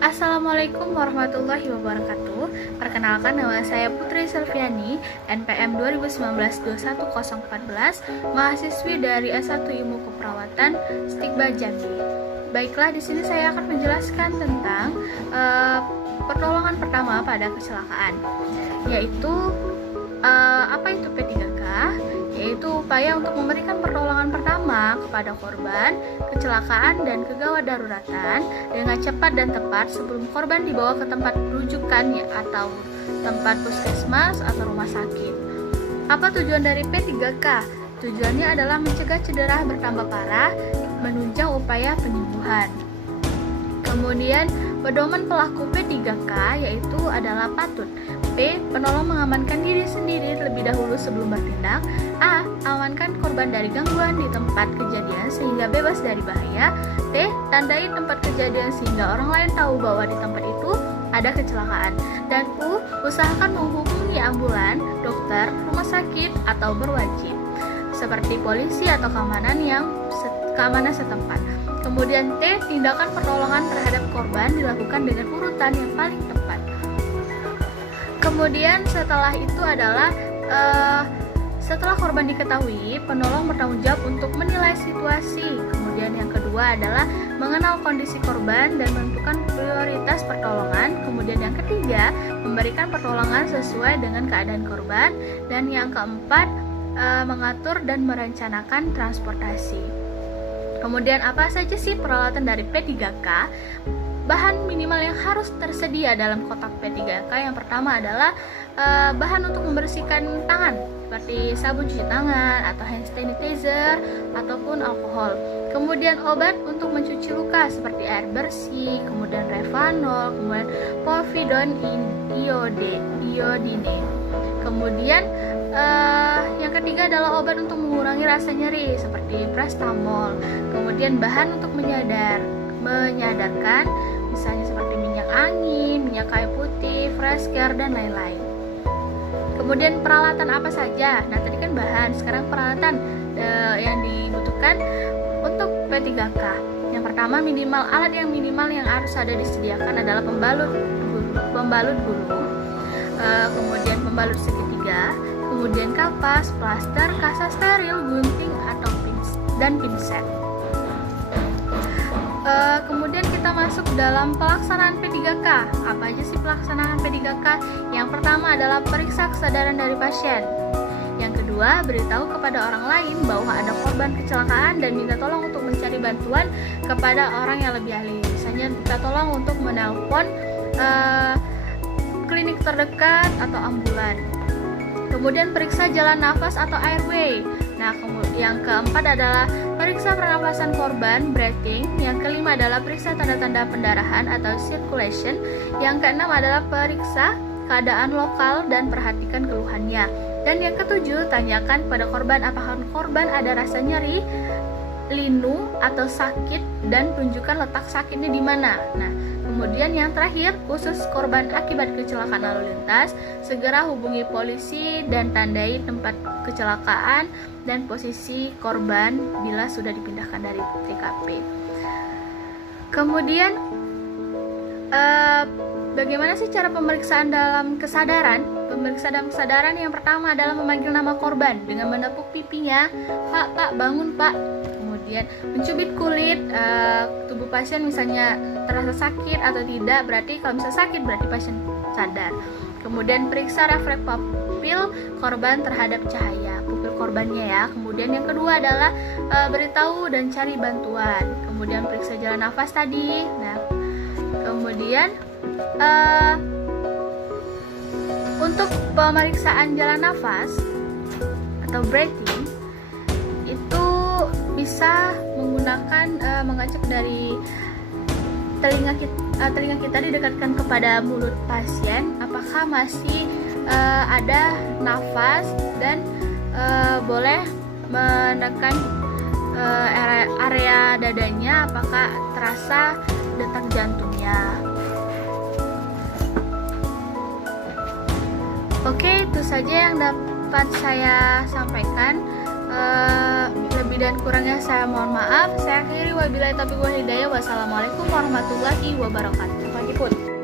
Assalamualaikum warahmatullahi wabarakatuh. Perkenalkan, nama saya Putri Selviani, NPM 2019-21014, mahasiswi dari S1 Ilmu Keperawatan Stigma Jambi. Baiklah, di sini saya akan menjelaskan tentang pertolongan pertama pada kecelakaan, yaitu apa itu P3K? Yaitu upaya untuk memberikan pertolongan pertama kepada korban kecelakaan dan kegawat daruratan dengan cepat dan tepat sebelum korban dibawa ke tempat rujukan atau tempat puskesmas atau rumah sakit. Apa tujuan dari P3K? Tujuannya adalah mencegah cedera bertambah parah, menunjang upaya penyembuhan. Kemudian pedoman pelaku P3K yaitu adalah patut. P. Penolong mengamankan diri sendiri terlebih dahulu sebelum bertindak. A. Amankan korban dari gangguan di tempat kejadian sehingga bebas dari bahaya. T. Tandai tempat kejadian sehingga orang lain tahu bahwa di tempat itu ada kecelakaan. Dan U. Usahakan menghubungi ambulan, dokter, rumah sakit, atau berwajib seperti polisi atau keamanan setempat. Kemudian T. Tindakan pertolongan terhadap korban dilakukan dengan urutan yang paling tepat. Kemudian setelah itu adalah setelah korban diketahui, penolong bertanggung jawab untuk menilai situasi. Kemudian yang kedua adalah mengenal kondisi korban dan menentukan prioritas pertolongan. Kemudian yang ketiga, memberikan pertolongan sesuai dengan keadaan korban. Dan yang keempat, mengatur dan merencanakan transportasi. Kemudian apa saja sih peralatan dari P3K? Bahan minimal yang harus tersedia dalam kotak P3K yang pertama adalah bahan untuk membersihkan tangan seperti sabun cuci tangan atau hand sanitizer ataupun alkohol. Kemudian obat untuk mencuci luka seperti air bersih, kemudian Revanol, kemudian povidone iodine. Kemudian yang ketiga adalah obat untuk mengurangi rasa nyeri seperti paracetamol. Kemudian bahan untuk menyadarkan misalnya seperti minyak angin, minyak kayu putih, fresh care, dan lain-lain. Kemudian peralatan apa saja? Nah, tadi kan bahan, sekarang peralatan yang dibutuhkan untuk P3K. Yang pertama, alat yang minimal yang harus ada disediakan adalah pembalut gulung, kemudian pembalut segitiga, kemudian kapas, plaster, kasa steril, gunting atau pinset. Kemudian kita masuk dalam pelaksanaan P3K. Apa aja sih pelaksanaan P3K? Yang pertama adalah periksa kesadaran dari pasien. Yang kedua, beritahu kepada orang lain bahwa ada korban kecelakaan dan minta tolong untuk mencari bantuan kepada orang yang lebih ahli. Misalnya minta tolong untuk menelpon klinik terdekat atau ambulan. Kemudian periksa jalan nafas atau airway. Nah, yang keempat adalah periksa pernapasan korban, breathing. Yang kelima adalah periksa tanda-tanda pendarahan atau circulation. Yang keenam adalah periksa keadaan lokal dan perhatikan keluhannya. Dan yang ketujuh, tanyakan pada korban apakah korban ada rasa nyeri, linu atau sakit, dan tunjukkan letak sakitnya di mana. Nah, kemudian yang terakhir, khusus korban akibat kecelakaan lalu lintas, segera hubungi polisi dan tandai tempat kecelakaan dan posisi korban bila sudah dipindahkan dari TKP. Kemudian bagaimana sih cara pemeriksaan dalam kesadaran? Pemeriksaan dalam kesadaran yang pertama adalah memanggil nama korban dengan menepuk pipinya. Pak, bangun Pak. Kemudian mencubit kulit tubuh pasien, misalnya terasa sakit atau tidak. Berarti kalau misalnya sakit berarti pasien sadar. Kemudian periksa refleks pupil korban terhadap cahaya pupil korbannya ya. Kemudian yang kedua adalah beritahu dan cari bantuan. Kemudian periksa jalan nafas tadi. Nah, kemudian untuk pemeriksaan jalan nafas atau breathing itu bisa menggunakan mengecek dari telinga kita didekatkan kepada mulut pasien apakah masih ada nafas, dan boleh menekan area dadanya apakah terasa detak jantungnya. Oke, itu saja yang dapat saya sampaikan. Lebih Lebih dan kurangnya saya mohon maaf. Saya akhiri, wabillahi taufiq wal hidayah. Wassalamualaikum warahmatullahi wabarakatuh.